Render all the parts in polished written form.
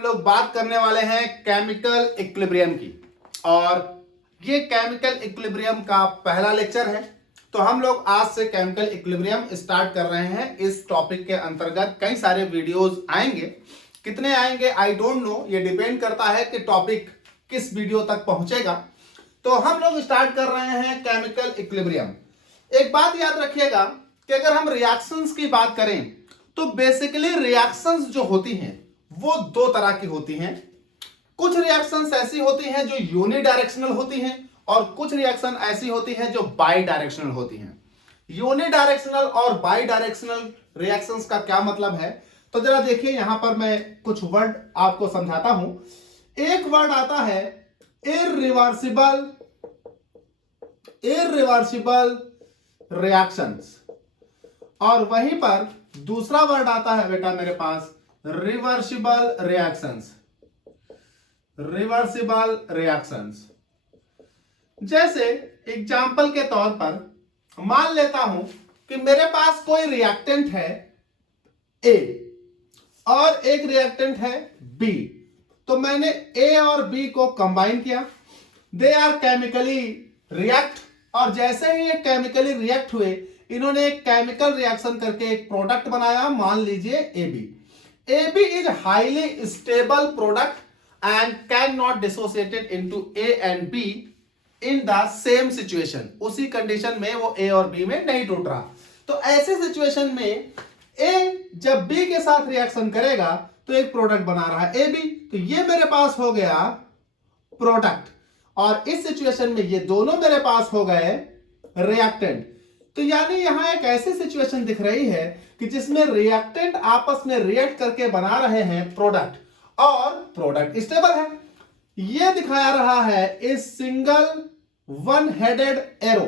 हम लोग बात करने वाले हैं केमिकल इक्विलिब्रियम की। और ये केमिकल इक्विलिब्रियम का पहला लेक्चर है। तो हम लोग आज से केमिकल इक्विलिब्रियम स्टार्ट कर रहे हैं। इस टॉपिक के अंतर्गत कई सारे वीडियोस आएंगे, कितने आएंगे आई डोंट नो, ये डिपेंड करता है कि टॉपिक किस वीडियो तक पहुंचेगा। तो हम लोग स्टार्ट कर रहे हैं केमिकल इक्विलिब्रियम। एक बात याद रखिएगा कि अगर हम रिएक्शंस की बात करें तो बेसिकली रिएक्शंस जो होती हैं वो दो तरह की होती हैं। कुछ रिएक्शंस ऐसी होती हैं जो यूनिडायरेक्शनल होती हैं और कुछ रिएक्शन ऐसी होती हैं जो बाई डायरेक्शनल होती हैं। यूनिडायरेक्शनल और बाई डायरेक्शनल रिएक्शंस का क्या मतलब है, तो जरा देखिए, यहां पर मैं कुछ वर्ड आपको समझाता हूं। एक वर्ड आता है इररिवर्सिबल रिएक्शंस, और वहीं पर दूसरा वर्ड आता है बेटा मेरे पास रिवर्सिबल रिएक्शंस। जैसे एग्जाम्पल के तौर पर मान लेता हूं कि मेरे पास कोई रिएक्टेंट है ए और एक रिएक्टेंट है बी। तो मैंने ए और बी को कंबाइन किया, दे आर केमिकली रिएक्ट, और जैसे ही ये केमिकली रिएक्ट हुए इन्होंने एक केमिकल रिएक्शन करके एक प्रोडक्ट बनाया, मान लीजिए AB is highly stable product and can not dissociated into A and B in the same situation. उसी कंडीशन में वो A और B में नहीं टूट रहा। तो ऐसे सिचुएशन में A जब B के साथ रिएक्शन करेगा तो एक प्रोडक्ट बना रहा है AB, तो ये मेरे पास हो गया प्रोडक्ट, और इस सिचुएशन में ये दोनों मेरे पास हो गए रिएक्टेंट। तो यानी यहां एक ऐसी सिचुएशन दिख रही है कि जिसमें रिएक्टेंट आपस में रिएक्ट करके बना रहे हैं प्रोडक्ट, और प्रोडक्ट स्टेबल है। यह दिखाया रहा है इस सिंगल वन हेडेड एरो।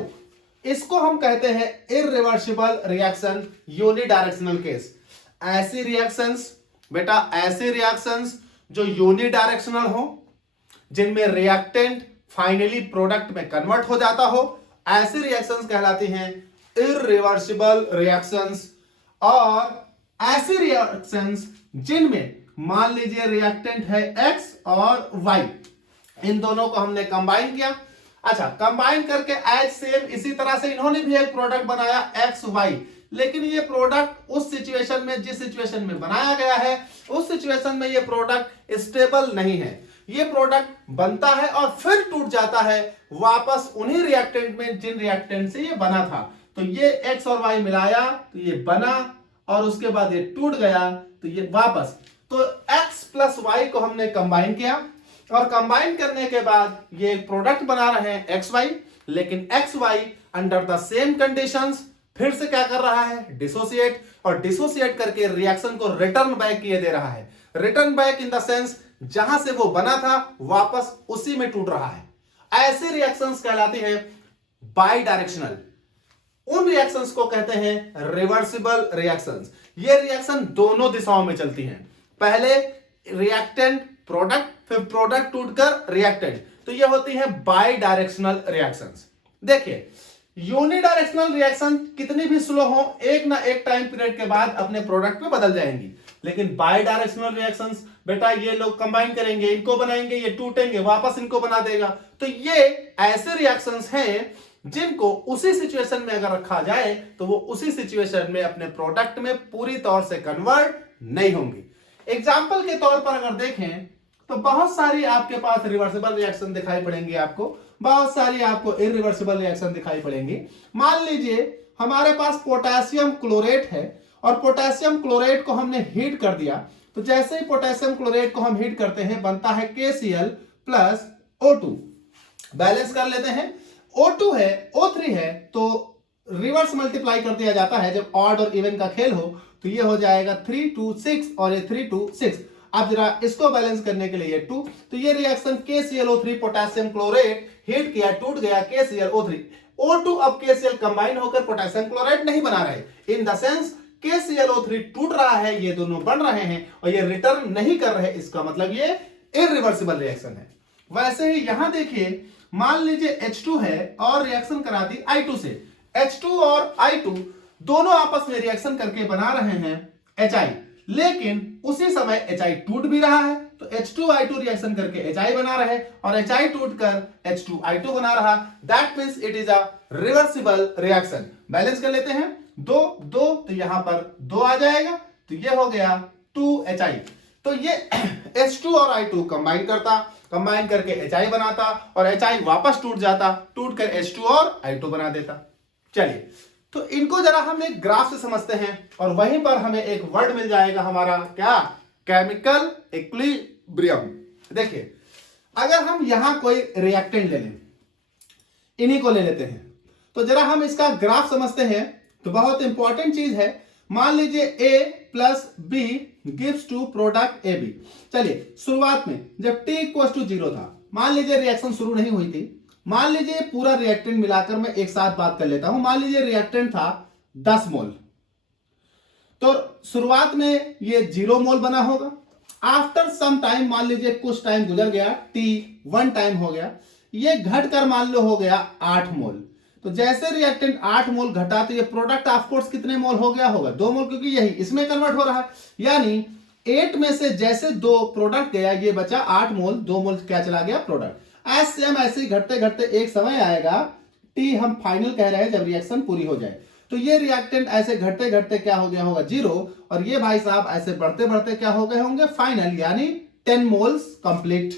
इसको हम कहते हैं इररिवर्सिबल रिएक्शन, यूनिडायरेक्शनल केस। ऐसी रिएक्शंस बेटा, ऐसी रिएक्शंस जो यूनिडायरेक्शनल हो, जिनमें रिएक्टेंट फाइनली प्रोडक्ट में कन्वर्ट हो जाता हो, ऐसी रिएक्शंस कहलाती हैं इररिवर्सिबल रिएक्शंस। और ऐसी रिएक्शंस जिनमें मान लीजिए रिएक्टेंट है X और Y, इन दोनों को हमने कंबाइन किया। अच्छा, कंबाइन करके एज सेम इसी तरह से इन्होंने भी एक प्रोडक्ट बनाया XY, लेकिन ये प्रोडक्ट उस सिचुएशन में, जिस सिचुएशन में बनाया गया है उस सिचुएशन में ये प्रोडक्ट स्टेबल नहीं है। ये प्रोडक्ट बनता है और फिर टूट जाता है वापस उन्हीं रिएक्टेंट में जिन रिएक्टेंट से ये बना था। तो ये X और Y मिलाया तो ये बना, और उसके बाद ये टूट गया तो ये वापस। तो X प्लस Y को हमने कंबाइन किया, और कंबाइन करने के बाद ये एक प्रोडक्ट बना रहे हैं XY, लेकिन XY under the same conditions फिर से क्या कर रहा है, डिसोसिएट, और डिसोसिएट करके रिएक्शन को रिटर्न बैक किए दे रहा है। Return back in the sense जहां से वो बना था वापस उसी में टूट रहा है। ऐसे रिएक्शंस कहलाती हैं बाई डायरेक्शनल। उन रिएक्शंस को कहते हैं रिवर्सिबल रिएक्शंस। ये रिएक्शन दोनों दिशाओं में चलती हैं। पहले रिएक्टेंट प्रोडक्ट, फिर प्रोडक्ट टूटकर रिएक्टेंट, तो ये होती है बाई डायरेक्शनल रिएक्शंस। देखिए, यूनिडायरेक्शनल रिएक्शन कितनी भी स्लो हो, एक ना एक टाइम पीरियड के बाद अपने प्रोडक्ट में बदल जाएंगी। लेकिन बाई डायरेक्शनल रिएक्शंस बेटा, ये लोग कंबाइन करेंगे, इनको बनाएंगे, ये टूटेंगे, वापस इनको बना देगा। तो ये ऐसे रिएक्शंस हैं जिनको उसी सिचुएशन में अगर रखा जाए तो वो उसी सिचुएशन में अपने प्रोडक्ट में पूरी तौर से कन्वर्ट नहीं होंगी। एग्जाम्पल के तौर पर अगर देखें तो बहुत सारी आपके पास रिवर्सिबल रिएक्शन दिखाई पड़ेंगी आपको, बहुत सारी आपको इररिवर्सिबल रिएक्शन दिखाई पड़ेंगी। मान लीजिए हमारे पास पोटेशियम क्लोरेट है, और पोटेशियम क्लोरेट को हमने हीट कर दिया। तो जैसे ही पोटेशियम क्लोरेट को हम हीट करते हैं बनता है KCl प्लस O2। बैलेंस कर लेते हैं, O2 है, O3 है, तो रिवर्स मल्टीप्लाई कर दिया जाता है। जब ऑड और इवन का खेल हो तो ये हो जाएगा 3 2 6 और ये 3 2 6। अब जरा इसको बैलेंस करने के लिए ये 2, तो ये reaction KClO3 potassium chlorate heat किया, टूट गया KClO3। O2 अब KCl कंबाइन होकर पोटेशियम क्लोराइड नहीं बना रहे, इन द सेंस KClO3 टूट रहा है, ये दोनों बन रहे हैं और ये रिटर्न नहीं कर रहे, इसका मतलब ये इररिवर्सिबल रिएक्शन है। वैसे ही यहां देखिए, मान लीजिए H2 है और रिएक्शन कराती I2 से। H2 और I2 दोनों आपस में रिएक्शन करके बना रहे हैं HI, लेकिन उसी समय HI टूट भी रहा है, तो H2I2 रिएक्शन करके HI बना रहे और HI टूट कर H2I2 बना रहा। That means it is a reversible reaction. Balance कर लेते हैं, दो दो, तो यहां पर 2 आ जाएगा, तो ये हो गया 2HI। तो ये H2 और I2 कंबाइन करके HI बनाता और HI वापस टूट जाता, टूट कर H2 और I2 बना देता। चलिए, तो इनको जरा हम एक ग्राफ से समझते हैं और वहीं पर हमें एक वर्ड मिल जाएगा हमारा, क्या? Chemical equilibrium. देखिए, अगर हम यहां कोई रिएक्टेंट ले लें, इन्हीं को ले लेते हैं, तो जरा हम इसका ग्राफ समझते हैं। तो बहुत इंपॉर्टेंट चीज है, मान लीजिए A plus B gives to product AB। चलिए, शुरुआत में जब T इक्वल टू 0 था, मान लीजिए रिएक्शन शुरू नहीं हुई थी, मान लीजिए पूरा रिएक्टेंट मिलाकर मैं एक साथ बात कर लेता हूं, मान लीजिए रिएक्टेंट था 10 मोल, तो शुरुआत में ये 0 मोल बना होगा। आफ्टर सम टाइम, मान लीजिए कुछ टाइम गुजर गया, T1 टाइम हो गया, ये घटकर मान लो हो गया 8 मोल। तो जैसे रिएक्टेंट 8 मोल घटा, तो ये प्रोडक्ट ऑफ कोर्स कितने मोल हो गया होगा? 2 मोल, क्योंकि यही इसमें कन्वर्ट हो रहा है। यानी 8 में से जैसे 2 प्रोडक्ट गया, ये बचा 8 मोल, 2 मोल क्या चला गया? प्रोडक्ट। ऐसे हम ऐसे घटते घटते एक समय आएगा, T हम फाइनल कह रहे हैं, जब रिएक्शन पूरी हो जाए, तो ये रिएक्टेंट ऐसे घटते घटते क्या हो गया होगा? 0, और ये भाई साहब ऐसे बढ़ते बढ़ते क्या हो गए होंगे? फाइनल, यानी 10 मोल्स कंप्लीट।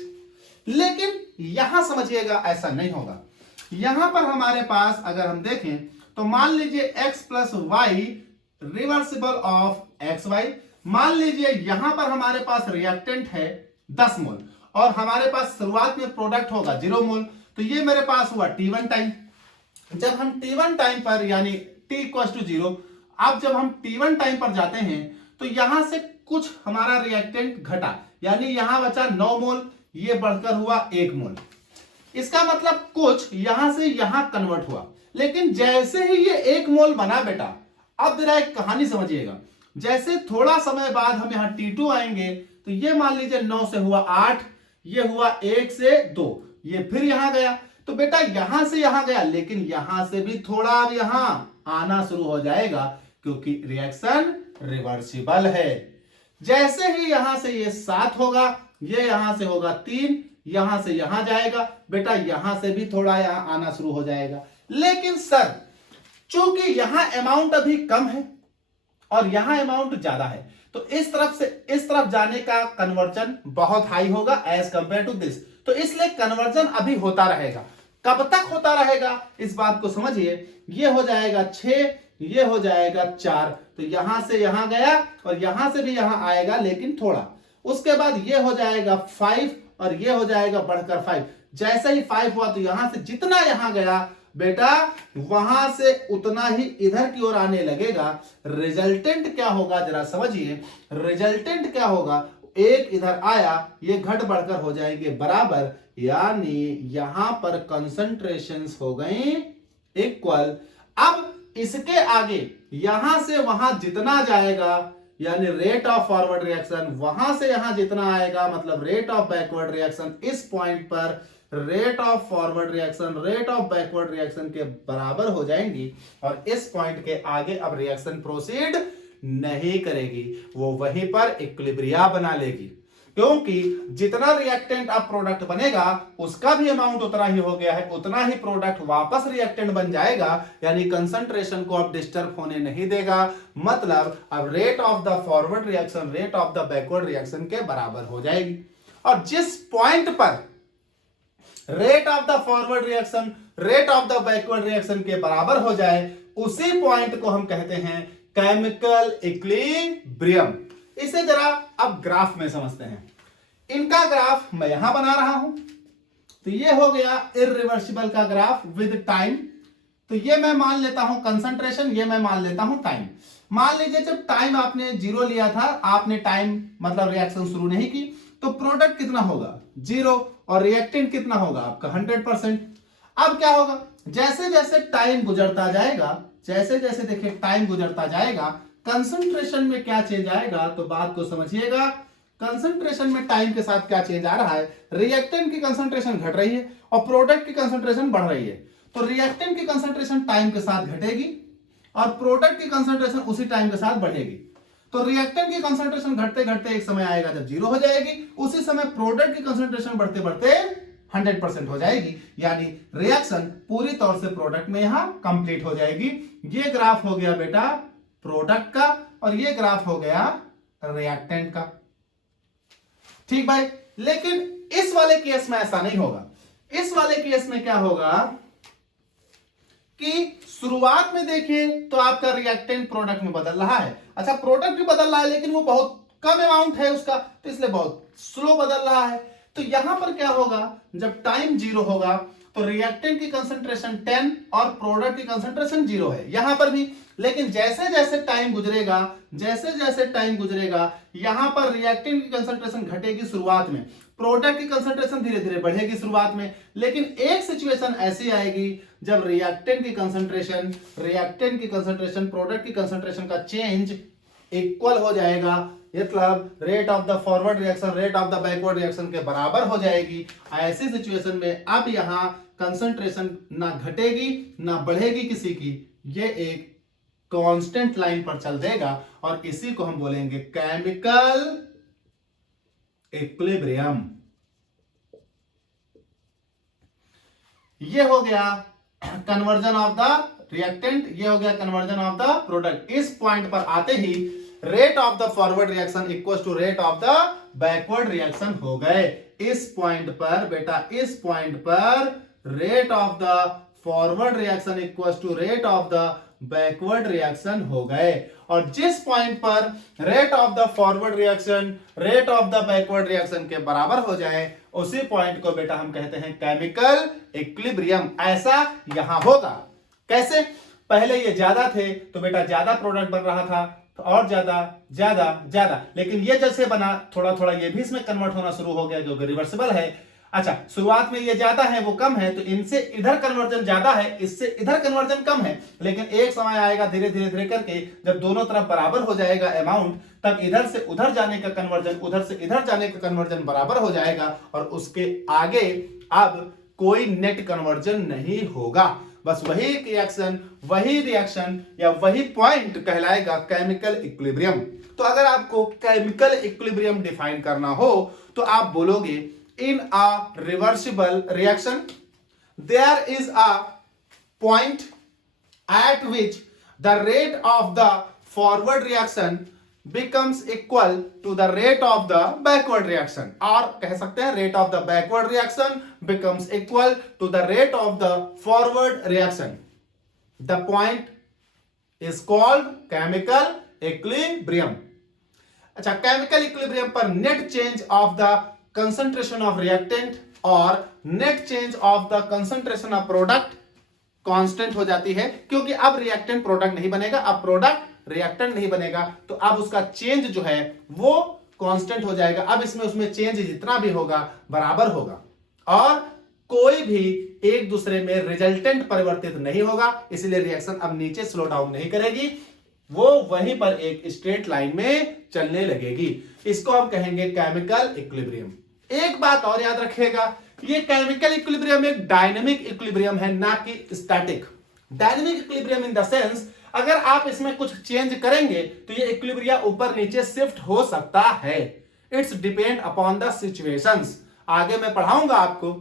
लेकिन यहां समझिएगा, ऐसा नहीं होगा। यहां पर हमारे पास अगर हम देखें, तो मान लीजिए x plus Y reversible of XY। मान लीजिए यहां पर हमारे पास रिएक्टेंट है 10 मोल और हमारे पास शुरुआत में प्रोडक्ट होगा 0 मोल, तो ये मेरे पास हुआ T1 टाइम। जब हम T1 टाइम पर, यानी T इक्वल टू 0, अब जब हम T1 टाइम पर जाते हैं, तो यहां से कुछ हमारा रिएक्टेंट घटा, यानी यहां बचा 9 मोल, ये बढ़कर हुआ 1 मोल। इसका मतलब कुछ यहां से यहां कन्वर्ट हुआ, लेकिन जैसे ही ये 1 मोल बना बेटा, अब जरा एक कहानी समझिएगा। जैसे थोड़ा समय बाद हम यहां T2 आएंगे, तो ये मान लीजिए 9 से हुआ 8, ये हुआ 1 से 2, ये फिर यहां गया, तो बेटा यहां से यहां गया, लेकिन यहां से भी थोड़ा अब यहां आना शुरू हो जाएगा, क्योंकि रिएक्शन रिवर्सिबल है। जैसे ही यहां से ये 7 होगा, ये यहां से होगा 3, यहां से यहां जाएगा, बेटा यहां से भी थोड़ा यहां आना शुरू हो जाएगा। लेकिन सर, चूंकि यहां अमाउंट अभी कम है और यहां अमाउंट ज्यादा है, तो इस तरफ से इस तरफ जाने का कन्वर्जन बहुत हाई होगा एज कंपेयर टू दिस, तो इसलिए कन्वर्जन अभी होता रहेगा। कब तक होता रहेगा, इस बात को समझिए। ये हो जाएगा 6, ये हो जाएगा 4, तो यहां से यहां गया और यहां से भी यहां आएगा, लेकिन थोड़ा। उसके बाद ये हो जाएगा 5 और ये हो जाएगा बढ़कर 5। जैसे ही 5 हुआ, तो यहां से जितना यहां गया बेटा, वहां से उतना ही इधर की ओर आने लगेगा। रिजल्टेंट क्या होगा, जरा समझिए। रिजल्टेंट क्या होगा, एक इधर आया, ये घट बढ़कर हो जाएंगे बराबर, यानी यहां पर कंसंट्रेशंस हो गई इक्वल। अब इसके आगे यहां से वहां जितना जाएगा, यानी रेट ऑफ फॉरवर्ड रिएक्शन, वहां से यहां जितना आएगा, मतलब रेट ऑफ बैकवर्ड रिएक्शन, इस पॉइंट पर rate of forward reaction rate of backward reaction के बराबर हो जाएंगी, और इस पॉइंट के आगे अब रिएक्शन प्रोसीड नहीं करेगी, वो वहीं पर इक्विलिब्रिया बना लेगी। क्योंकि जितना रिएक्टेंट अब प्रोडक्ट बनेगा, उसका भी अमाउंट उतना ही हो गया है, उतना ही प्रोडक्ट वापस रिएक्टेंट बन जाएगा, यानी कंसंट्रेशन को अब डिस्टर्ब होने नहीं देगा। मतलब अब rate of the forward reaction rate of the backward reaction के बराबर हो जाएगी। और जिस पॉइंट पर rate of the forward reaction rate of the backward reaction के बराबर हो जाए, उसी पॉइंट को हम कहते हैं केमिकल इक्विलिब्रियम। इसे जरा अब ग्राफ में समझते हैं। इनका ग्राफ मैं यहां बना रहा हूं, तो ये हो गया इरिवर्सिबल का ग्राफ विद टाइम। तो ये मैं मान लेता हूं कंसंट्रेशन, ये मैं मान लेता हूं टाइम। मान लीजिए जब टाइम आपने 0 लिया था, आपने टाइम मतलब रिएक्शन शुरू नहीं की, तो प्रोडक्ट कितना होगा 0 और रिएक्टेंट कितना होगा आपका 100%। अब क्या होगा, जैसे जैसे टाइम गुजरता जाएगा, जैसे जैसे देखिए टाइम गुजरता जाएगा, कंसंट्रेशन में क्या चेंज आएगा, तो बात को समझिएगा। कंसंट्रेशन में टाइम के साथ क्या चेंज आ रहा है, रिएक्टेंट की कंसंट्रेशन घट रही है और प्रोडक्ट की कंसंट्रेशन बढ़ रही है। तो रिएक्टेंट की कंसंट्रेशन टाइम के साथ घटेगी और प्रोडक्ट की कंसंट्रेशन उसी टाइम के साथ बढ़ेगी। तो रिएक्टेंट की कंसंट्रेशन घटते घटते एक समय आएगा जब 0 हो जाएगी, उसी समय प्रोडक्ट की कंसंट्रेशन बढ़ते बढ़ते 100% हो जाएगी, यानी रिएक्शन पूरी तौर से प्रोडक्ट में यहां कंप्लीट हो जाएगी। ये ग्राफ हो गया बेटा प्रोडक्ट का और ये ग्राफ हो गया रिएक्टेंट का। ठीक भाई, लेकिन इस वाले केस में ऐसा नहीं होगा। इस वाले केस में क्या होगा कि शुरुआत में देखिए तो आपका रिएक्टेंट प्रोडक्ट में बदल रहा है। अच्छा, प्रोडक्ट भी बदल रहा है लेकिन वो बहुत कम अमाउंट है उसका, तो इसलिए बहुत स्लो बदल रहा है। तो यहां पर क्या होगा, जब टाइम 0 होगा तो रिएक्टेंट की कंसंट्रेशन 10 और प्रोडक्ट की कंसंट्रेशन 0 है यहां पर भी। लेकिन जैसे जैसे टाइम गुजरेगा, जैसे जैसे टाइम गुजरेगा, यहां पर रिएक्टेंट की कंसंट्रेशन घटेगी शुरुआत में, प्रोडक्ट की कंसंट्रेशन धीरे धीरे बढ़ेगी शुरुआत में। लेकिन एक सिचुएशन ऐसी आएगी जब रिएक्टेंट की कंसंट्रेशन प्रोडक्ट की कंसंट्रेशन का चेंज इक्वल हो जाएगा, मतलब rate of the forward reaction rate of the backward reaction के बराबर हो जाएगी। ऐसी सिचुएशन में अब यहां कंसंट्रेशन ना घटेगी ना बढ़ेगी किसी की, ये एक कांस्टेंट लाइन पर चल देगा और इसी को हम बोलेंगे केमिकल इक्विलिब्रियम। ये हो गया कन्वर्जन ऑफ द रिएक्टेंट, ये हो गया कन्वर्जन ऑफ द प्रोडक्ट। इस पॉइंट पर आते ही rate of the forward reaction equal to rate of the backward reaction हो गए। इस पॉइंट पर बेटा, इस पॉइंट पर rate of the forward reaction equal to rate of the backward reaction हो गए। और जिस पॉइंट पर rate of the forward reaction rate of the backward reaction के बराबर हो जाए, उसी पॉइंट को बेटा हम कहते हैं केमिकल इक्विलिब्रियम। ऐसा यहां होगा। कैसे? पहले ये ज्यादा थे तो बेटा ज्यादा प्रोडक्ट बन रहा था, तो और ज्यादा ज्यादा ज्यादा, लेकिन ये जैसे बना थोड़ा थोड़ा ये भी इसमें कन्वर्ट होना शुरू हो गया क्योंकि रिवर्सिबल है। अच्छा, शुरुआत में ये ज्यादा है वो कम है, तो इनसे इधर कन्वर्जन ज्यादा है, इससे इधर कन्वर्जन कम है, लेकिन एक समय आएगा धीरे धीरे धीरे करके जब दोनों तरफ बराबर हो जाएगा अमाउंट, तब इधर से उधर जाने का कन्वर्जन उधर से इधर जाने का कन्वर्जन बराबर हो जाएगा और उसके आगे अब कोई नेट कन्वर्जन नहीं होगा। बस वही रिएक्शन या वही पॉइंट कहलाएगा केमिकल इक्विलिब्रियम। तो अगर आपको केमिकल इक्विलिब्रियम डिफाइन करना हो तो आप बोलोगे in a reversible reaction there is a point at which the rate of the forward reaction becomes equal to the rate of the backward reaction, और कह सकते हैं rate of the backward reaction becomes equal to the rate of the forward reaction. The point is called chemical equilibrium. अच्छा, chemical equilibrium पर net change of the concentration of reactant और net change of the concentration of product constant हो जाती है, क्योंकि अब reactant product नहीं बनेगा, अब प्रोडक्ट रिएक्टेंट नहीं बनेगा, तो अब उसका चेंज जो है वो कांस्टेंट हो जाएगा। अब इसमें उसमें चेंज जितना भी होगा बराबर होगा और कोई भी एक दूसरे में रिजल्टेंट परिवर्तित नहीं होगा, इसलिए रिएक्शन अब नीचे स्लो डाउन नहीं करेगी, वो वहीं पर एक स्ट्रेट लाइन में चलने लगेगी। इसको हम कहेंगे केमिकल इक्विलिब्रियम। एक बात और याद रखिएगा, ये केमिकल इक्विलिब्रियम एक डायनेमिक इक्विलिब्रियम है, ना कि static. Dynamic equilibrium in the sense अगर आप इसमें कुछ चेंज करेंगे तो ये इक्विलिब्रिया ऊपर नीचे शिफ्ट हो सकता है। It's depend upon the situations. आगे मैं पढ़ाऊंगा आपको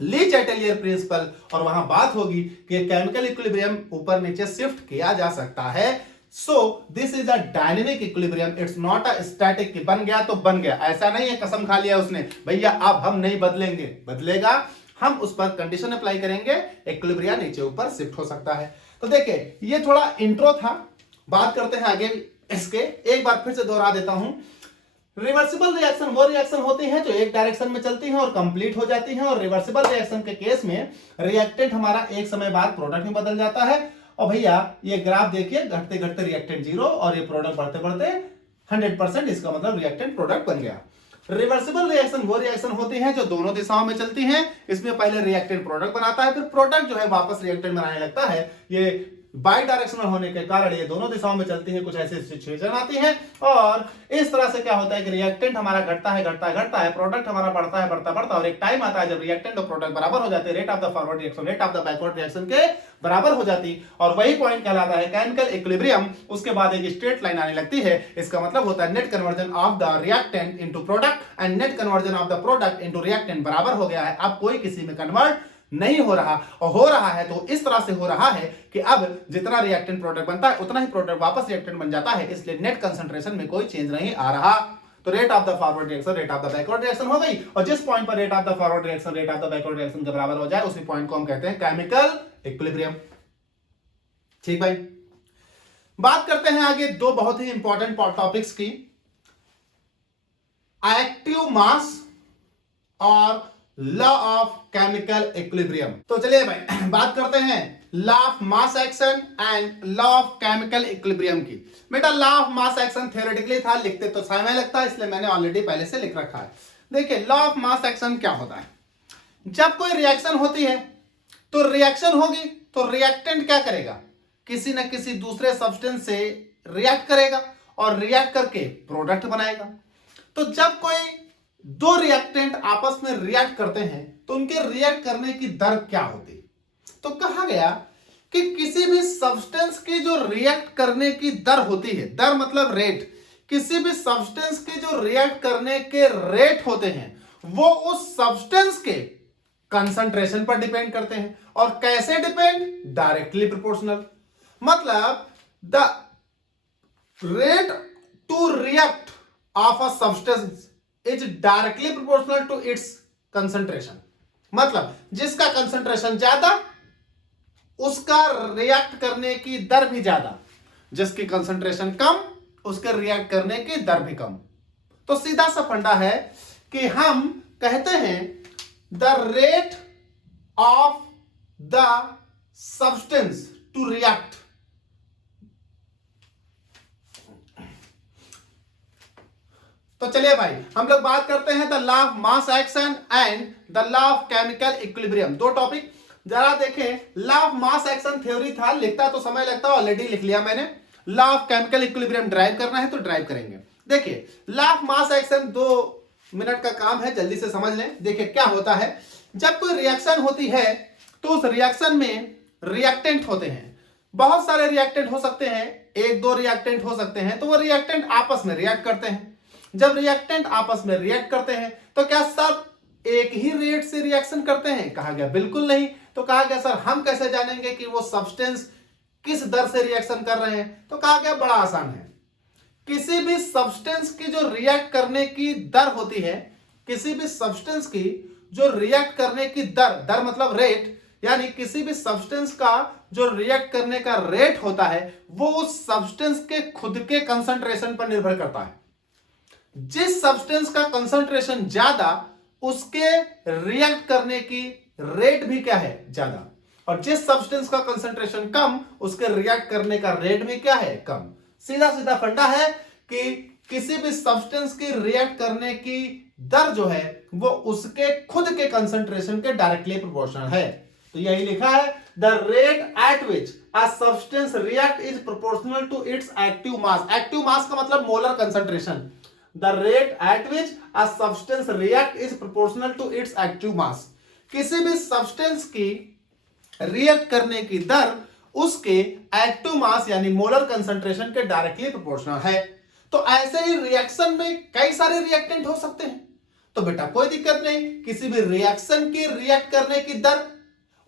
ली चैटेलियर प्रिंसिपल और वहां बात होगी कि केमिकल इक्विलिब्रियम ऊपर नीचे शिफ्ट किया जा सकता है। So this is a dynamic equilibrium, it's not a static कि बन गया तो बन गया। ऐसा नहीं है कसम खा लिया उसने भैया अब हम नहीं बदलेंगे, बदलेगा, हम उस पर कंडीशन अप्लाई करेंगे, इक्विलिब्रिया नीचे ऊपर शिफ्ट हो सकता है। तो देखिए ये थोड़ा इंट्रो था, बात करते हैं आगे इसके। एक बार फिर से दोहरा देता हूं, रिवर्सिबल रिएक्शन वो रिएक्शन होती है जो एक डायरेक्शन में चलती है और कंप्लीट हो जाती है, और रिवर्सिबल रिएक्शन के केस में रिएक्टेंट हमारा एक समय बाद प्रोडक्ट में बदल जाता है। और भैया ये ग्राफ देखिए, घटते घटते रिएक्टेंट 0 और ये प्रोडक्ट बढ़ते बढ़ते 100%, इसका मतलब रिएक्टेंट प्रोडक्ट बन गया। रिवर्सिबल रिएक्शन वो रिएक्शन होती है जो दोनों दिशाओं में चलती हैं। इसमें पहले रिएक्टेंट प्रोडक्ट बनाता है, फिर प्रोडक्ट जो है वापस रिएक्टेंट बनाने लगता है। ये बाई डायरेक्शनल होने के कारण ये दोनों दिशाओं में चलती है, कुछ ऐसी सिचुएशन आती है और इस तरह से क्या होता है कि रिएक्टेंट हमारा घटता है, प्रोडक्ट हमारा बढ़ता है, और एक टाइम आता है जब रिएक्टेंट और प्रोडक्ट बराबर हो जाते हैं, rate of the forward reaction rate of the backward reaction के बराबर हो जाती, और वही पॉइंट कहलाता है केमिकल इक्विलिब्रियम। उसके बाद एक स्ट्रेट लाइन आने लगती है, इसका मतलब होता है net conversion of the reactant into product and net conversion of the product into reactant बराबर हो गया है। अब कोई किसी में कन्वर्ट नहीं हो रहा, और हो रहा है तो इस तरह से हो रहा है कि अब जितना रिएक्टेंट प्रोडक्ट बनता है उतना ही प्रोडक्ट वापस रिएक्टेंट बन जाता है, इसलिए नेट कंसंट्रेशन में कोई चेंज नहीं आ रहा। तो rate of the forward reaction rate of the backward reaction हो गई, और जिस पॉइंट पर rate of the forward reaction rate of the backward reaction के बराबर हो जाए उसी पॉइंट को हम कहते हैं केमिकल इक्विलिब्रियम। ठीक भाई, बात करते हैं आगे दो बहुत ही इंपॉर्टेंट टॉपिक्स की, एक्टिव मास और लॉ ऑफ केमिकल इक्विलिब्रियम। तो चलिए भाई बात करते हैं law of mass action and law of chemical equilibrium की। बेटा law of mass action theoretically था, लिखते तो समय लगता है, इसलिए मैंने ऑलरेडी पहले से लिख रखा है। देखिए लॉ ऑफ मास एक्शन क्या होता है, जब कोई रिएक्शन होती है तो रिएक्शन होगी तो रिएक्टेंट क्या करेगा, किसी न किसी दूसरे सब्सटेंस से रिएक्ट करेगा और रिएक्ट करके प्रोडक्ट बनाएगा। तो जब कोई दो रिएक्टेंट आपस में रिएक्ट करते हैं तो उनके रिएक्ट करने की दर क्या होती है, तो कहा गया कि किसी भी सब्सटेंस की जो रिएक्ट करने की दर होती है, दर मतलब रेट, किसी भी सब्सटेंस के जो रिएक्ट करने के रेट होते हैं वो उस सब्सटेंस के कंसंट्रेशन पर डिपेंड करते हैं। और कैसे डिपेंड, डायरेक्टली प्रोपोर्शनल, मतलब the rate to react of a substance is directly proportional to its concentration, मतलब जिसका कंसंट्रेशन ज्यादा उसका रिएक्ट करने की दर भी ज्यादा, जिसकी कंसंट्रेशन कम उसके रिएक्ट करने की दर भी कम। तो सीधा सा फंडा है कि हम कहते हैं the rate of the substance to react, तो चलिए भाई हम लोग बात करते हैं the law of mass action and the law of chemical equilibrium. दो टॉपिक जरा देखें, law of mass action theory था, लिखता तो समय लगता है, ऑलरेडी लिख लिया मैंने। Law of chemical equilibrium drive करना है तो ड्राइव करेंगे। देखिए law of mass action 2 minute का काम है, जल्दी से समझ लें। देखिए क्या होता है, जब कोई रिएक्शन होती है तो उस रिएक्शन में रिएक्टेंट होते हैं, बहुत सारे रिएक्टेंट हो सकते हैं, 1-2 रिएक्टेंट हो सकते हैं, तो वो रिएक्टेंट आपस में रिएक्ट करते हैं। जब रिएक्टेंट आपस में रिएक्ट करते हैं तो क्या सब एक ही रेट से रिएक्शन करते हैं, कहा गया बिल्कुल नहीं। तो कहा गया सर हम कैसे जानेंगे कि वो सब्सटेंस किस दर से रिएक्शन कर रहे हैं, तो कहा गया बड़ा आसान है, किसी भी सब्सटेंस की जो रिएक्ट करने की दर होती है, किसी भी सब्सटेंस की जो रिएक्ट करने की दर, दर मतलब रेट, यानी किसी भी सब्सटेंस का जो रिएक्ट करने का रेट होता है वो उस सब्सटेंस के खुद के कंसंट्रेशन पर निर्भर करता है। जिस सब्सटेंस का कंसंट्रेशन ज्यादा उसके रिएक्ट करने की रेट भी क्या है, ज्यादा, और जिस सब्सटेंस का कंसंट्रेशन कम उसके रिएक्ट करने का रेट भी क्या है, कम। सीधा सीधा फंडा है कि किसी भी सब्सटेंस की रिएक्ट करने की दर जो है वो उसके खुद के कंसंट्रेशन के डायरेक्टली प्रोपोर्शनल है। तो यही लिखा है the rate at which a substance react is proportional to its active mass. Active mass का मतलब molar concentration. The rate at which a substance react is proportional to its active mass। किसी भी substance की react करने की दर उसके active mass यानी molar concentration के डायरेक्टली प्रोपोर्शनल है। तो ऐसे ही रिएक्शन में कई सारे रिएक्टेंट हो सकते हैं, तो बेटा कोई दिक्कत नहीं, किसी भी रिएक्शन की रिएक्ट करने की दर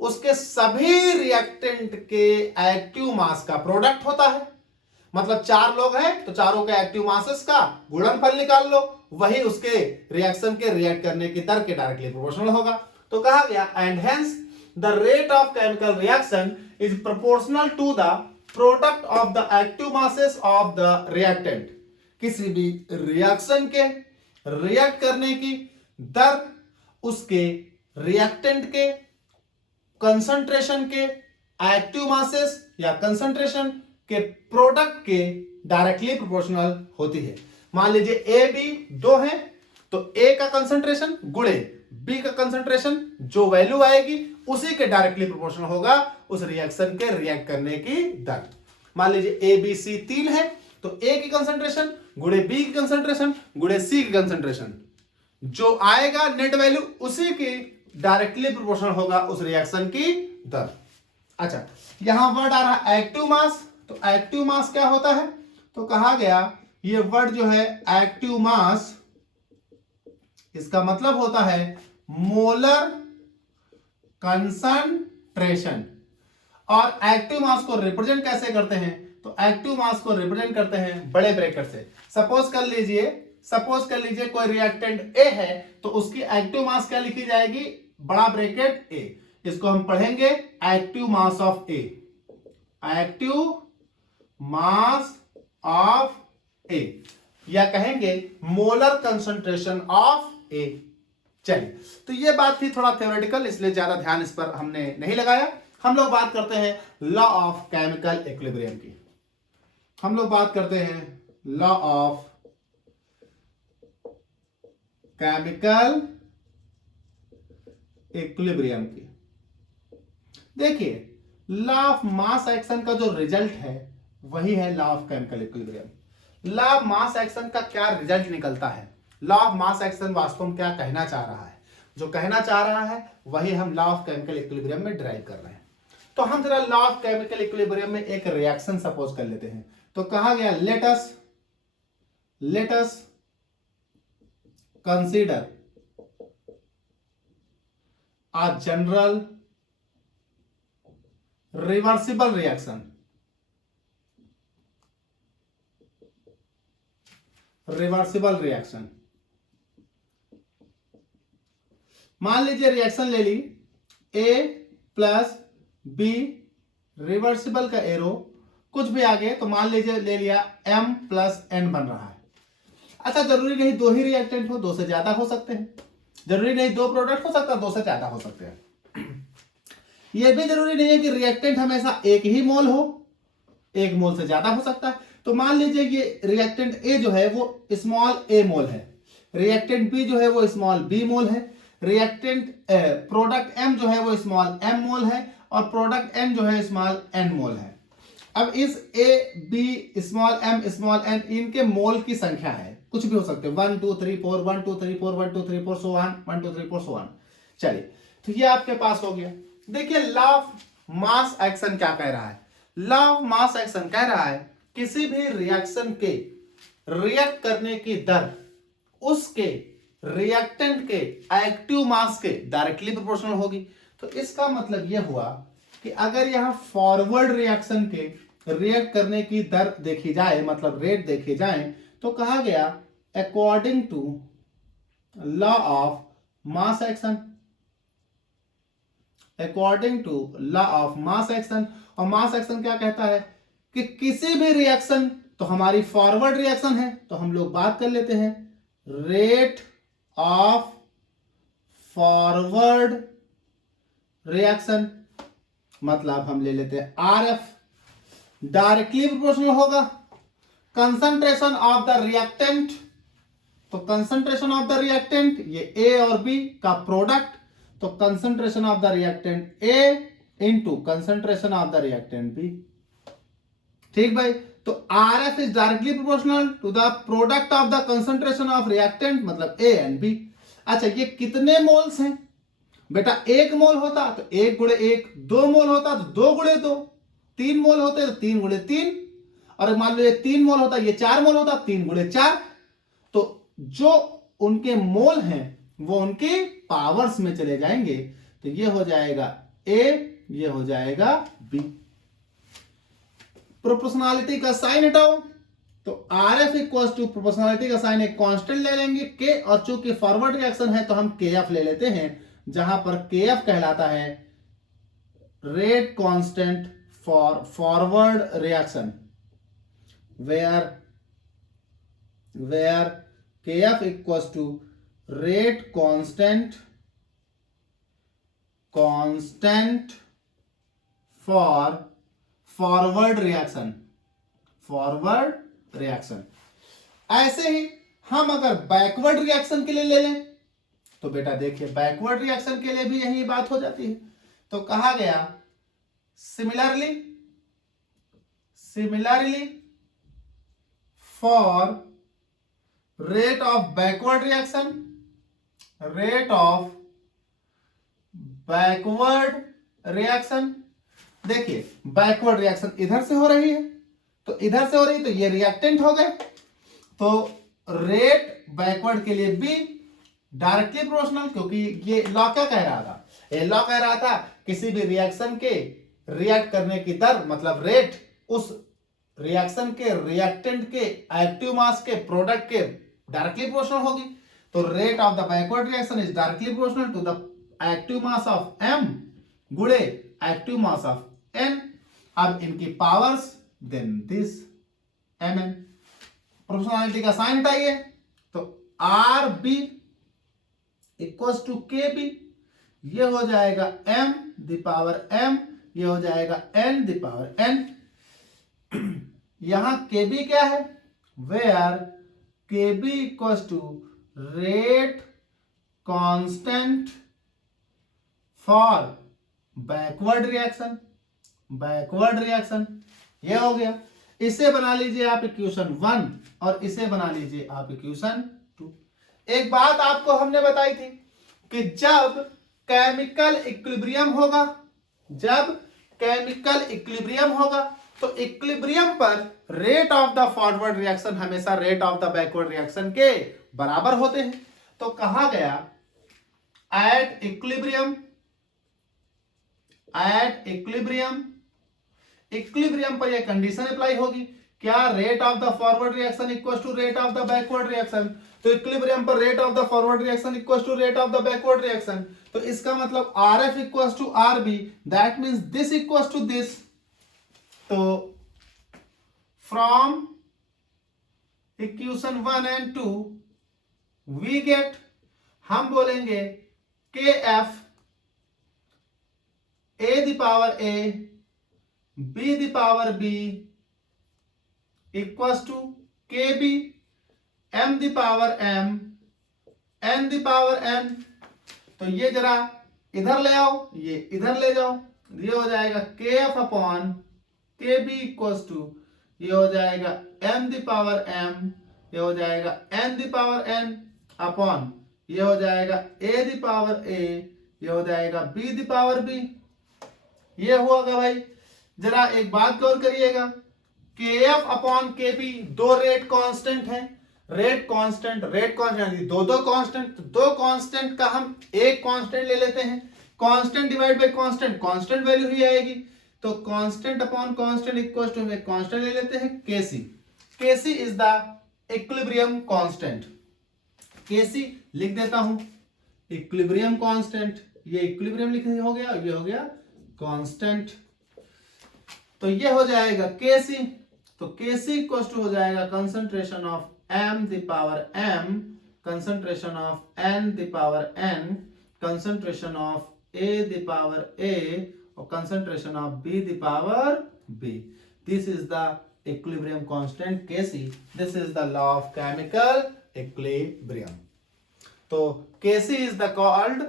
उसके सभी रिएक्टेंट के एक्टिव मास का प्रोडक्ट होता है। मतलब 4 लोग हैं तो चारों के एक्टिव मासेस का गुणनफल निकाल लो, वही उसके रिएक्शन के रिएक्ट करने की दर के डायरेक्टली प्रोपोर्शनल होगा। तो कहा गया and hence the rate of chemical reaction is proportional to the product of the active masses of the reactant. किसी भी रिएक्शन के रिएक्ट करने की दर उसके रिएक्टेंट के कंसंट्रेशन के एक्टिव मासेस या कंसंट्रेशन के प्रोडक्ट के डायरेक्टली प्रोपोर्शनल होती है। मान लीजिए ए बी 2 हैं तो ए का कंसंट्रेशन गुणे बी का कंसंट्रेशन जो वैल्यू आएगी उसी के डायरेक्टली प्रोपोर्शनल होगा उस रिएक्शन के रिएक्ट करने की दर। मान लीजिए ए बी सी 3 है, तो ए की कंसंट्रेशन गुणे बी की कंसंट्रेशन गुणे सी की कंसंट्रेशन, जो आएगा नेट वैल्यू उसी की डायरेक्टली प्रोपोर्शनल होगा उस रिएक्शन की दर। अच्छा, यहां वर्ड आ रहा है एक्टिव मास, तो एक्टिव मास क्या होता है? तो कहा गया ये वर्ड जो है एक्टिव मास, इसका मतलब होता है मोलर कंसंट्रेशन। और एक्टिव मास को रिप्रेजेंट कैसे करते हैं? तो एक्टिव मास को रिप्रेजेंट करते हैं बड़े ब्रैकेट से। सपोज कर लीजिए कोई रिएक्टेंट ए है, तो उसकी एक्टिव मास क्या लिखी जाएगी? बड़ा ब्रैकेट ए। इसको हम पढ़ेंगे active mass of A, active mass of A, या कहेंगे मोलर कंसंट्रेशन ऑफ ए। चलिए, तो ये बात थी थोड़ा थ्योरेटिकल, इसलिए ज्यादा ध्यान इस पर हमने नहीं लगाया। हम लोग बात करते हैं लॉ ऑफ केमिकल इक्विलिब्रियम की। हम लोग बात करते हैं लॉ ऑफ केमिकल इक्विलिब्रियम की। देखिए, लॉ ऑफ मास एक्शन का जो रिजल्ट है वही है law of chemical equilibrium. Law of mass action का क्या रिजल्ट निकलता है? लॉ ऑफ मास एक्शन वास्तव में क्या कहना चाह रहा है? जो कहना चाह रहा है वही हम लॉ ऑफ केमिकल इक्विलिब्रियम में ड्राइव कर रहे हैं। तो हम जरा लॉ ऑफ केमिकल इक्विलिब्रियम में एक रिएक्शन सपोज कर लेते हैं। तो कहा गया let us consider a general reversible reaction, मान लीजिए रिएक्शन ले ली A प्लस बी, रिवर्सिबल का एरो कुछ भी आगे, तो मान लीजिए ले लिया M प्लस N बन रहा है। अच्छा, जरूरी नहीं दो ही रिएक्टेंट हो, दो से ज्यादा हो सकते हैं। जरूरी नहीं दो प्रोडक्ट हो सकता, दो से ज्यादा हो सकते हैं। यह भी जरूरी नहीं है कि रिएक्टेंट हमेशा एक ही मोल हो, एक मोल से ज्यादा हो सकता है। तो मान लीजिए ये रिएक्टेंट ए जो है वो स्मॉल ए मोल है, रिएक्टेंट बी जो है वो स्मॉल बी मोल है, रिएक्टेंट प्रोडक्ट एम जो है वो स्मॉल एम मोल है, और प्रोडक्ट एन जो है स्मॉल एन मोल है। अब इस A B small M small N इनके मोल की संख्या है, कुछ भी हो सकते हैं, 1 2 3 4 1 2 3 4 1 2 3 4 सो ऑन 1 2 3 4 सो ऑन। चलिए, तो ये आपके पास हो गया। देखिए लॉ ऑफ मास एक्शन क्या कह रहा है? लॉ ऑफ मास एक्शन कह रहा है किसी भी रिएक्शन के रिएक्ट करने की दर उसके रिएक्टेंट के एक्टिव मास के डायरेक्टली प्रोपोर्शनल होगी। तो इसका मतलब यह हुआ कि अगर यहां फॉरवर्ड रिएक्शन के रिएक्ट करने की दर देखी जाए, मतलब रेट देखी जाए, तो कहा गया according to law of mass action, according to law of mass action. और मास एक्शन क्या कहता है कि किसी भी रिएक्शन, तो हमारी फॉरवर्ड रिएक्शन है, तो हम लोग बात कर लेते हैं रेट ऑफ फॉरवर्ड रिएक्शन, मतलब हम ले लेते हैं आर एफ, डायरेक्टली प्रोपोर्शनल होगा कंसंट्रेशन ऑफ द रिएक्टेंट। तो कंसंट्रेशन ऑफ द रिएक्टेंट ये ए और बी का प्रोडक्ट, तो concentration of the reactant A into concentration of the reactant B. ठीक भाई, तो R F is directly proportional to the product of the concentration of reactant, मतलब A and B. अच्छा, ये कितने मोल्स हैं बेटा? एक मोल होता तो एक गुणे एक, दो मोल होता तो दो गुणे दो, तीन मोल होते तो तीन गुणे तीन, और मान लो ये 3 मोल होता, ये 4 मोल होता, 3 गुणे 4। तो जो उनके मोल हैं वो उनके पावर्स में चले जाएंगे, तो ये हो जाएगा ए, ये हो जाएगा बी। प्रोपोर्शनलिटी का साइन हटाओ, तो R F equal to proportionality का साइन एक कांस्टेंट ले लेंगे के, और चूंकि फॉरवर्ड रिएक्शन है तो हम के एफ ले लेते हैं, जहां पर के एफ कहलाता है rate constant for forward reaction, where kf equals to rate constant for forward reaction। ऐसे ही हम अगर बैकवर्ड रिएक्शन के लिए ले लें, तो बेटा देखिए बैकवर्ड रिएक्शन के लिए भी यही बात हो जाती है तो कहा गया similarly for rate of backward reaction, देखिए बैकवर्ड रिएक्शन इधर से हो रही है, तो इधर से हो रही तो ये रिएक्टेंट हो गए, तो रेट बैकवर्ड के लिए बी डायरेक्टली प्रोपोर्शनल, क्योंकि ये लॉ क्या कह रहा था, ये लॉ कह रहा था किसी भी रिएक्शन के रिएक्ट करने की दर मतलब रेट उस रिएक्शन के रिएक्टेंट के एक्टिव मास के प्रोडक्ट के डायरेक्टली प्रोपोर्शनल होगी। तो rate of the backward reaction is directly proportional to the active mass of m गुणे एक्टिव मास ऑफ n। अब इनकी powers then this mn। Proportionality का साइन हटाइए तो RB इक्वल्स टू KB, ये हो जाएगा m द पावर m, ये हो जाएगा n द पावर n। यहां KB क्या है, where KB equals to rate constant for backward reaction, ये हो गया। इसे बना लीजिए आप इक्वेशन 1 और इसे बना लीजिए आप इक्वेशन 2। एक बात आपको हमने बताई थी कि जब केमिकल इक्विलिब्रियम होगा तो इक्विलिब्रियम पर rate of the forward reaction हमेशा rate of the backward reaction के बराबर होते हैं। तो कहा गया एट इक्विलिब्रियम पर यह कंडीशन अप्लाई होगी, क्या rate of the forward reaction equal to rate of the backward reaction. तो इक्विलिब्रियम पर rate of the forward reaction equal to rate of the backward reaction, तो इसका मतलब RF equal to RB, that means this equal to this. तो from equation 1 and 2 we get, हम बोलेंगे KF A the power A B the power B equals to KB M the power M N the power N। तो ये जरा इधर ले आओ, ये इधर ले जाओ, ये हो जाएगा KF upon KB equals to, ये हो जाएगा M द पावर M, ये हो जाएगा N the power N upon, ये हो जाएगा A द पावर A, ये हो जाएगा B द पावर B। ये हुआ भाई। जरा एक बात गौर करिएगा, KF अपॉन KB दो रेट कांस्टेंट हैं, रेट कांस्टेंट यानी दो कांस्टेंट, दो कांस्टेंट का हम एक कांस्टेंट ले लेते हैं, constant divide by constant value ही आएगी। तो constant upon constant equal to में कांस्टेंट ले लेते हैं KC is the equilibrium constant. KC लिख देता हूं इक्विलिब्रियम कांस्टेंट, ये इक्विलिब्रियम लिख हो गया, ये हो गया कांस्टेंट। तो ये हो जाएगा KC, तो KC इक्वल टू हो जाएगा concentration of M the power M, concentration of N the power N, concentration of A the power A और concentration of B the power B। This is the equilibrium constant KC। This is the law of chemical equilibrium. तो KC is the called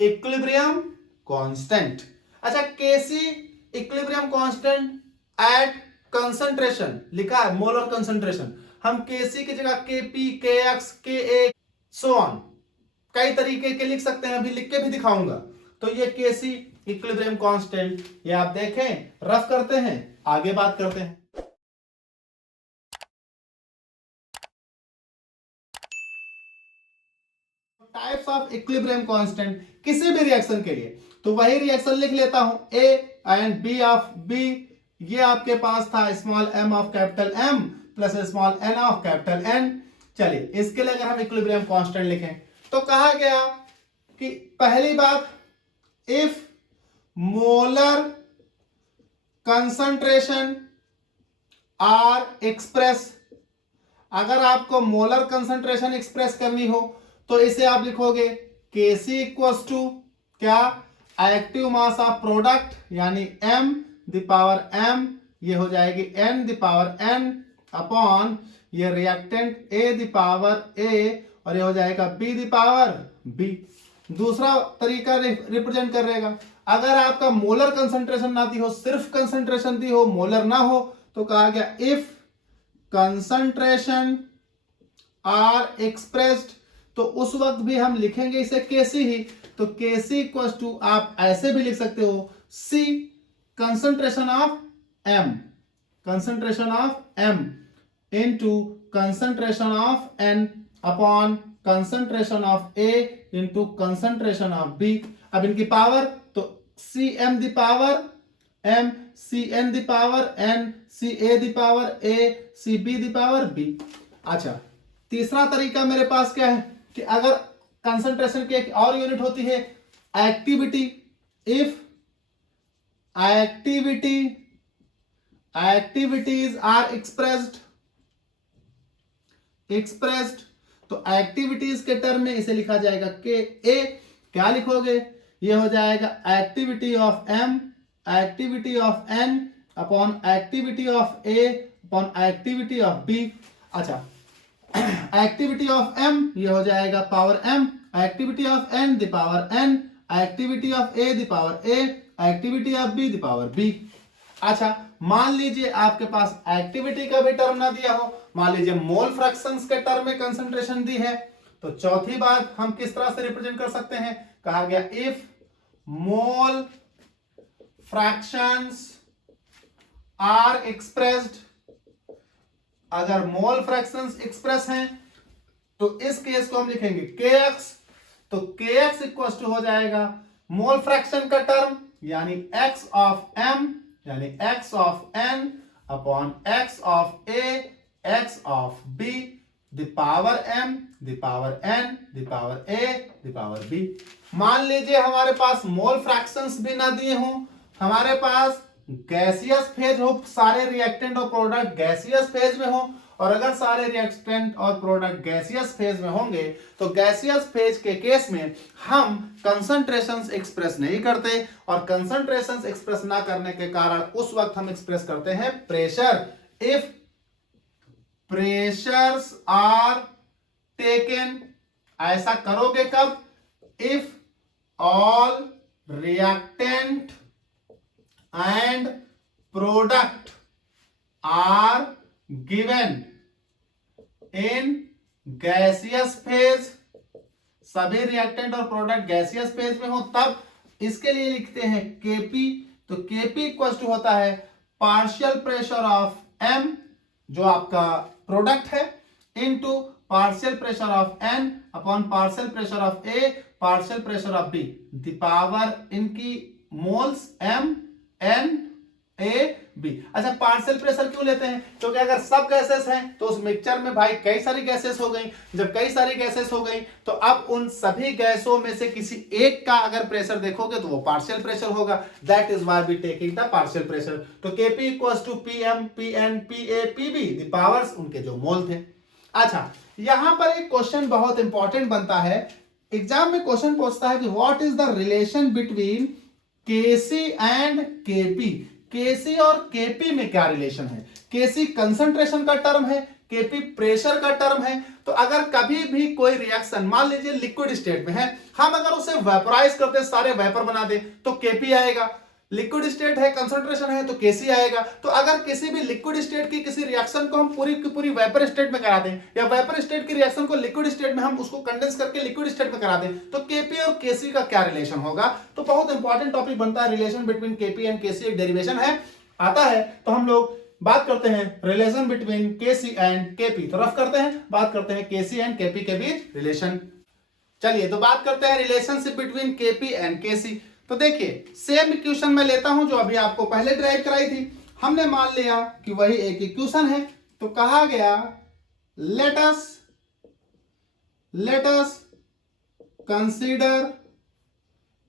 equilibrium constant. अच्छा, KC equilibrium constant eight concentration लिखा है, molar concentration. हम KC की जगह KP, KX, KA so on कई तरीके के लिख सकते हैं, अभी लिख के भी दिखाऊंगा। तो ये KC इक्विलिब्रियम कांस्टेंट, ये आप देखें, रफ करते हैं, आगे बात करते हैं। टाइप्स ऑफ इक्विलिब्रियम कांस्टेंट किसी भी रिएक्शन के लिए, तो वही रिएक्शन लिख लेता हूं A and B of B। ये आपके पास था small m of capital M plus small n of capital N। चलिए, इसके लिए अगर हम इक्विलिब्रियम कांस्टेंट लिखें तो कहा गया कि पहली बात, if molar concentration are express, अगर आपको मोलर कंसंट्रेशन एक्सप्रेस करनी हो तो इसे आप लिखोगे KC इक्वल्स टू क्या, एक्टिव मास ऑफ प्रोडक्ट यानी M द पावर M, ये हो जाएगी N the power N upon ये reactant A the power A और ये हो जाएगा B द पावर B। दूसरा तरीका रिप्रेजेंट करेगा। अगर आपका मोलर कंसंट्रेशन ना दी हो, सिर्फ कंसंट्रेशन दी हो, मोलर ना हो, तो कहा गया इफ कंसंट्रेशन आर एक्सप्रेस्ड, तो उस वक्त भी हम लिखेंगे इसे केसी ही। तो केसी इक्वल टू आप ऐसे भी लिख सकते हो C concentration of M, concentration of M into concentration of N upon concentration of A into concentration of B. अब इनकी पावर तो C M the power M, C N the power N, C A the power A, C B the power B. अच्छा, तीसरा तरीका मेरे पास क्या है कि अगर कंसंट्रेशन की एक और यूनिट होती है activity. If activities are expressed, तो एक्टिविटीज के टर्म में इसे लिखा जाएगा के ए। क्या लिखोगे? ये हो जाएगा activity of M, activity of N upon activity of A upon activity of B. अच्छा, एक्टिविटी ऑफ एम ये हो जाएगा power M, activity of N the power N, activity of A the power A, activity of B the power B. अच्छा, मान लीजिए आपके पास activity का भी टर्म ना दिया हो, मान लीजिए मोल फ्रैक्शंस के टर्म में कंसंट्रेशन दी है, तो चौथी बात हम किस तरह से रिप्रेजेंट कर सकते हैं? कहा गया if mole fractions are expressed, अगर मोल फ्रैक्शंस एक्सप्रेस हैं तो इस केस को हम लिखेंगे kx, तो kx इक्वल टू हो जाएगा मोल फ्रैक्शन का टर्म यानी x ऑफ m यानी x of n upon x of a, x of b, the power m, the power n, the power a, the power b। मान लीजिए हमारे पास मोल fractions भी ना दिए हों, हमारे पास गैसियस फेज हो, सारे रिएक्टेंट और प्रोडक्ट गैसियस फेज में हो, और अगर सारे रिएक्टेंट और प्रोडक्ट गैसियस फेज में होंगे तो गैसियस फेज के केस में हम कंसंट्रेशंस एक्सप्रेस नहीं करते, और कंसंट्रेशंस एक्सप्रेस ना करने के कारण उस वक्त हम एक्सप्रेस करते हैं pressure. If pressures are taken, ऐसा करोगे कब? If all reactant and product are given in gaseous phase, सभी रिएक्टेंट और प्रोडक्ट गैसियस फेज में हो, तब इसके लिए लिखते हैं Kp। तो Kp इक्वल टू होता है पार्शियल प्रेशर ऑफ M जो आपका प्रोडक्ट है into partial pressure of N upon partial pressure of A partial pressure of B, the power इनकी moles M N A B। अच्छा, पार्शियल प्रेशर क्यों लेते हैं? क्योंकि अगर सब गैसेस हैं तो उस मिक्सचर में भाई कई सारी गैसेस हो गई, जब कई सारी गैसेस हो गई तो अब उन सभी गैसों में से किसी एक का अगर प्रेशर देखोगे तो वो पार्शियल प्रेशर होगा, that is why we taking the partial pressure. तो Kp equals to Pm Pn Pa Pb, the powers उनके जो मोल थे। अच्छा, यहां पर एक क्वेश्चन बहुत इंपॉर्टेंट बनता है, एग्जाम में क्वेश्चन पूछता है कि what is the relation between Kc and Kp, Kc और Kp में क्या रिलेशन है? Kc कंसंट्रेशन का टर्म है, Kp प्रेशर का टर्म है। तो अगर कभी भी कोई रिएक्शन मान लीजिए लिक्विड स्टेट में है, हम अगर उसे वेपोराइज करते सारे वेपर बना दे तो Kp आएगा, लिक्विड स्टेट है कंसंट्रेशन है तो Kc आएगा। तो अगर किसी भी लिक्विड स्टेट की किसी रिएक्शन को हम पूरी की पूरी वेपर स्टेट में करा दें, या वेपर स्टेट की रिएक्शन को लिक्विड स्टेट में हम उसको कंडेंस करके लिक्विड स्टेट में करा दें, तो Kp और Kc का क्या रिलेशन होगा? तो बहुत इंपॉर्टेंट टॉपिक बनता है relation between Kp and Kc, एक डेरिवेशन है आता है। तो हम लोग बात करते हैं relation between Kc and Kp। तो रफ करते हैं, बात करते हैं Kc एंड Kp के बीच रिलेशन। चलिए तो बात करते हैं relationship between Kp and Kc। तो देखिए सेम इक्वेशन मैं लेता हूं जो अभी आपको पहले ड्राइव कराई थी, हमने मान लिया कि वही एक इक्वेशन है। तो कहा गया let us consider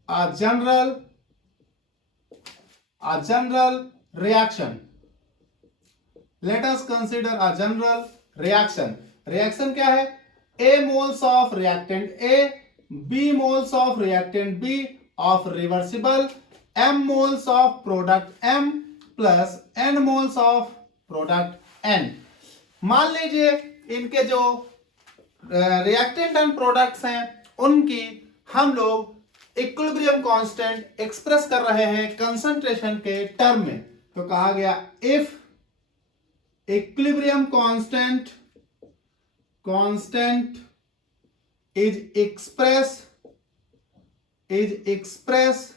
a general reaction. Let us consider a general reaction. Reaction क्या है? A moles of reactant A, B moles of reactant B of reversible, M moles of product M plus N moles of product N। मान लीजिए इनके जो reactant and products हैं उनकी हम लोग इक्विलिब्रियम कांस्टेंट एक्सप्रेस कर रहे हैं कंसंट्रेशन के टर्म में। तो कहा गया if equilibrium constant is expressed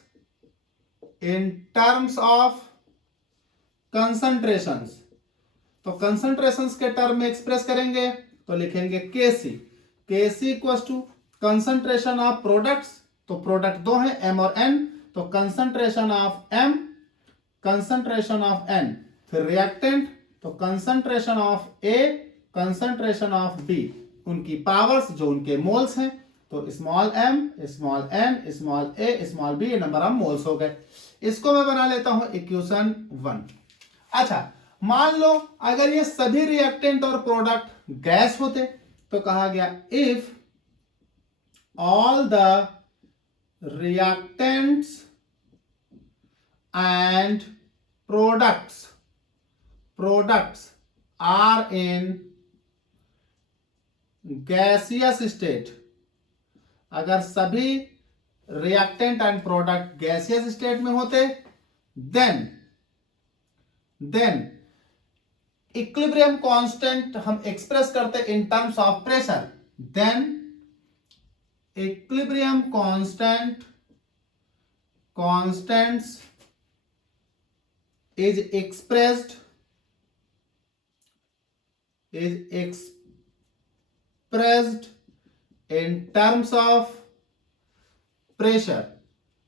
in terms of concentrations। तो कंसंट्रेशंस के टर्म में एक्सप्रेस करेंगे तो लिखेंगे KC equal to concentration of products. तो प्रोडक्ट दो हैं एम और एन, तो concentration of M, concentration of N. फिर रिएक्टेंट, तो concentration of A, concentration of B, उनकी पावर्स जो उनके मोल्स हैं। तो small M, small N, small A, small B, number of moles हो गए। इसको मैं बना लेता हूं इक्वेशन 1। अच्छा, मान लो अगर ये सभी रिएक्टेंट और प्रोडक्ट गैस होते तो कहा गया if all the reactants and products are in gaseous state. अगर सभी reactant and product gaseous state में होते देन इक्विलिब्रियम कांस्टेंट हम एक्सप्रेस करते in terms of pressure. Then equilibrium constants is expressed in terms of pressure।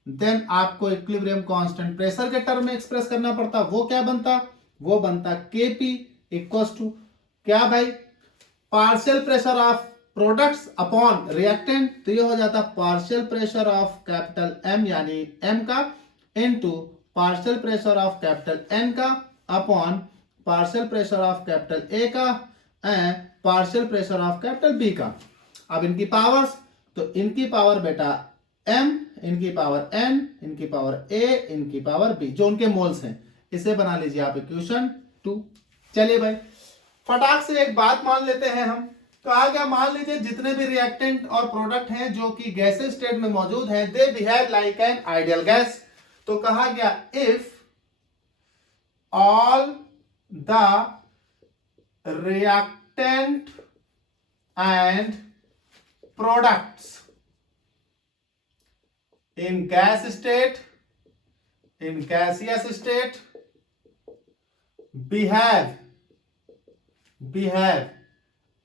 Then आपको equilibrium constant pressure के term में express करना पड़ता। वो क्या बनता? वो बनता केपी इक्वल्स टू क्या भाई, partial pressure of products upon reactant. तो ये हो जाता partial pressure of capital M यानी एम का into partial pressure of capital N का upon partial pressure of capital A का and partial pressure of capital B का। अब इनकी पावर्स, तो इनकी पावर बेटा एम, इनकी पावर एन, इनकी पावर ए, इनकी पावर बी, जो उनके मोल्स हैं। इसे बना लीजिए आप इक्वेशन 2। चलिए भाई फटाक से एक बात मान लेते हैं हम। तो आ गया, मान लीजिए जितने भी रिएक्टेंट और प्रोडक्ट हैं जो कि गैसेस स्टेट में मौजूद हैं, they behave like an ideal gas. तो कहा गया if all the reactant and products in gaseous state behave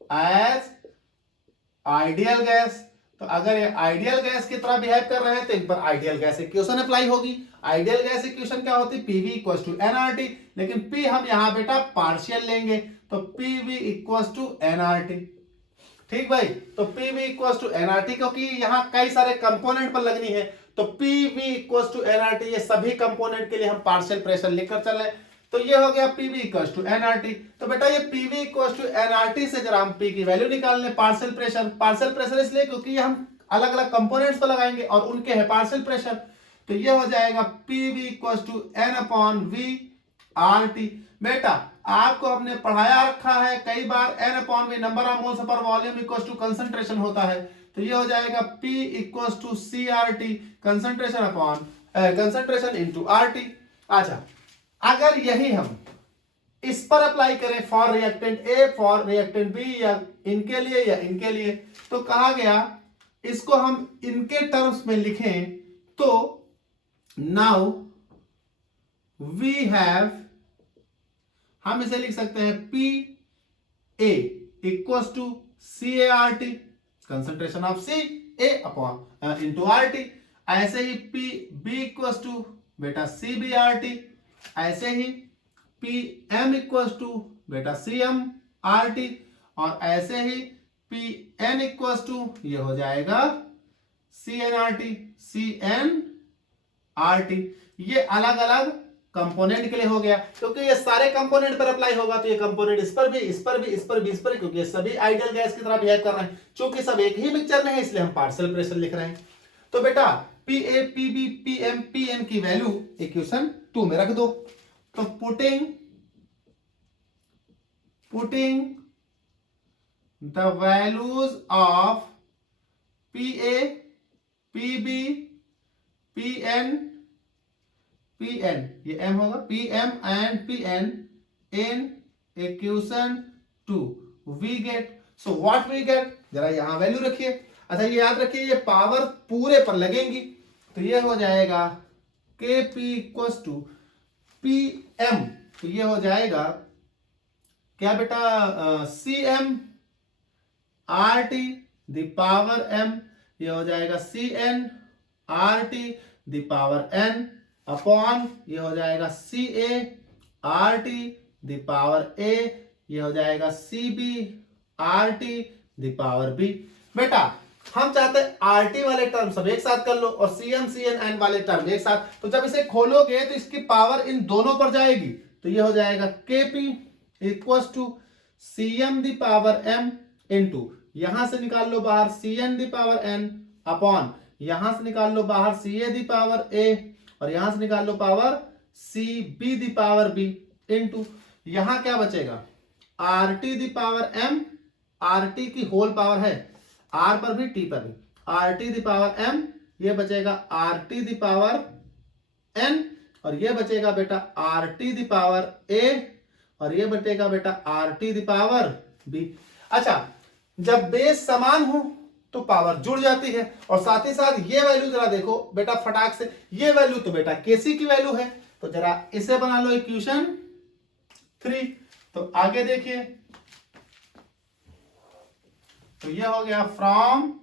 as ideal gas। तो अगर ये आइडियल गैस की तरह बिहेव कर रहे हैं तो इन पर आइडियल गैस इक्वेशन अप्लाई होगी। आइडियल गैस इक्वेशन क्या होती है? पीवी इक्वल्स टू एनआरटी, लेकिन पी हम यहां बेटा पार्शियल लेंगे तो पीवी इक्वल्स टू एनआरटी। ठीक भाई, तो पीवी इक्वल्स टू एनआरटी, क्योंकि यहां कई सारे कंपोनेंट पर लगनी है तो पीवी इक्वल्स टू एनआरटी, ये सभी कंपोनेंट के लिए हम पार्शियल प्रेशर लिखकर चल रहे हैं। तो ये हो गया पीवी इक्वल्स टू एनआरटी। तो बेटा ये पीवी इक्वल्स टू एनआरटी से जरा हम पी की वैल्यू निकाल लें। पार्शियल प्रेशर इसलिए क्योंकि हम अलग अलग कंपोनेंट्स पर लगाएंगे और उनके है पार्शियल प्रेशर। तो ये हो जाएगा PV equals to N upon V R T. बेटा आपको हमने पढ़ाया रखा है कई बार, N upon V number of moles पर वॉल्यूम इक्वल्स टू कंसंट्रेशन होता है। तो ये हो जाएगा P equals to C R T, concentration upon concentration into R T. अच्छा, अगर यही हम इस पर अप्लाई करें for reactant A, for reactant B, या इनके लिए या इनके लिए, तो कहा गया इसको हम इनके टर्म्स में लिखें तो नाउ वी हैव, हम इसे लिख सकते हैं P A equals to C A R T, concentration of C A upon into R T. ऐसे ही पी बी इक्वल्स टू बेटा सी बी आर टी, ऐसे ही पी एम इक्वल्स टू बेटा सी एम आर टी, और ऐसे ही P N equals to ये हो जाएगा C N R T, C N R T. ये अलग अलग कंपोनेंट के लिए हो गया, क्योंकि ये सारे कंपोनेंट पर अप्लाई होगा तो ये कंपोनेंट इस पर भी, इस पर भी, इस पर भी, इस पर, क्योंकि ये सभी आइडियल गैस की तरह बिहेव कर रहे हैं। चूंकि सब एक ही मिक्सचर में है इसलिए हम पार्शियल प्रेशर लिख रहे हैं। तो बेटा P A, P B, P M, P N की वैल्यू इक्वेशन 2 में रख दो। तो putting the values of P A P B P N ये m होगा, P M and P N in equation 2 we get, so what we get, जरा यहां value रखिए। अच्छा ये याद रखिए, ये पावर पूरे पर लगेंगी, तो ये हो जाएगा K P equal to P M, तो ये हो जाएगा क्या बेटा, C M R T the power m, ये हो जाएगा C N R T the power n upon, ये हो जाएगा C A R T the power a, ये हो जाएगा C B R T the power b। बेटा हम चाहते हैं आर टी वाले टर्म सब एक साथ कर लो और C M C N N वाले टर्म एक साथ, तो जब इसे खोलोगे तो इसकी पावर इन दोनों पर जाएगी, तो ये हो जाएगा K P equal to C M the power m into, यहां से निकाल लो बाहर C N the power n upon, यहां से निकाल लो बाहर C A the power a और यहां से निकाल लो power C B the power b into, यहां क्या बचेगा R T the power m, R T की होल पावर है, आर पर भी टी पर भी, R T the power m, ये बचेगा R T the power n और ये बचेगा बेटा are T the power a और ये बचेगा बेटा are T the power b। अच्छा जब बेस समान हो तो पावर जुड़ जाती है, और साथ ही साथ ये वैल्यू जरा देखो बेटा फटाक से, ये वैल्यू तो बेटा केसी की वैल्यू है, तो जरा इसे बना लो इक्वेशन 3। तो आगे देखिए, तो ये हो गया from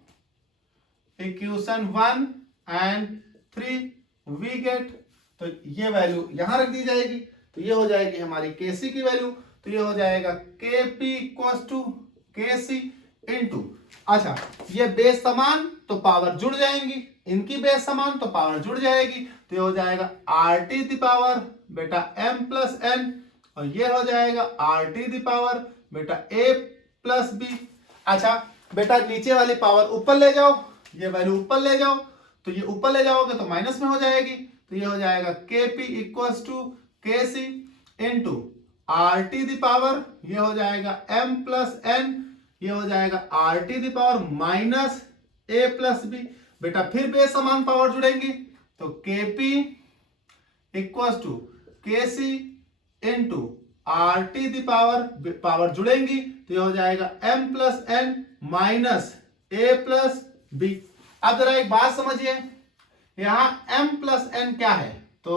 equation 1 and 3 we get, तो ये वैल्यू यहां रख दी जाएगी, तो ये हो जाएगी हमारी केसी की वैल्यू, तो ये हो जाएगा K P equal to K C into, अच्छा ये बेस समान तो पावर जुड़ जाएंगी, इनकी बेस समान तो पावर जुड़ जाएगी, तो ये हो जाएगा आर टी द पावर बेटा m प्लस n और ये हो जाएगा आर टी द पावर बेटा a प्लस b। अच्छा बेटा नीचे वाली पावर ऊपर ले जाओ, ये वैल्यू ऊपर ले जाओ, तो ये ऊपर ले जाओगे तो माइनस में हो जाएगी, तो ये हो जाएगा K P equal to K C into R T the power, ये हो जाएगा m प्लस n, ये हो जाएगा R T the power minus a plus B. बेटा फिर बेस समान पावर जुड़ेंगी, तो के P equal to K C into R T the power जुड़ेंगी, तो ये हो जाएगा m plus n minus a plus B. अब जरा एक बात समझिए, यहां m प्लस n क्या है, तो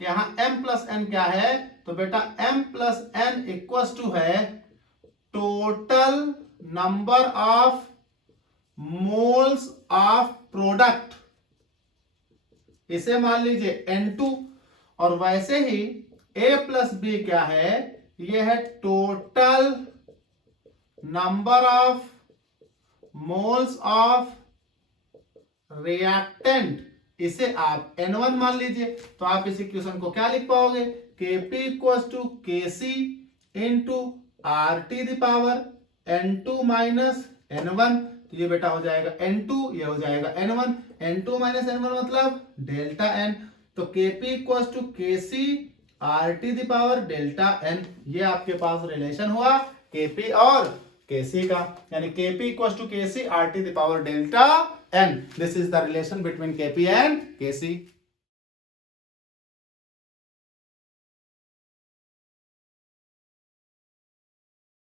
यहां m प्लस n क्या है, तो बेटा m plus n equal to है total number of moles of product, इसे मान लीजिए N2, और वैसे ही A प्लस बी क्या है, ये है total number of moles of reactant, इसे आप N1 मान लीजिए, तो आप इस इक्वेशन को क्या लिख पाओगे, Kp equal to Kc into R T the power N2 minus N1, तो ये बेटा हो जाएगा N2, ये हो जाएगा N1, N2 माइनस N1 मतलब डेल्टा N, तो Kp equal to Kc R T the power delta N, ये आपके पास रिलेशन हुआ Kp और Kc का, यानी Kp equal to Kc R T the power delta N, this is the relation between Kp and Kc।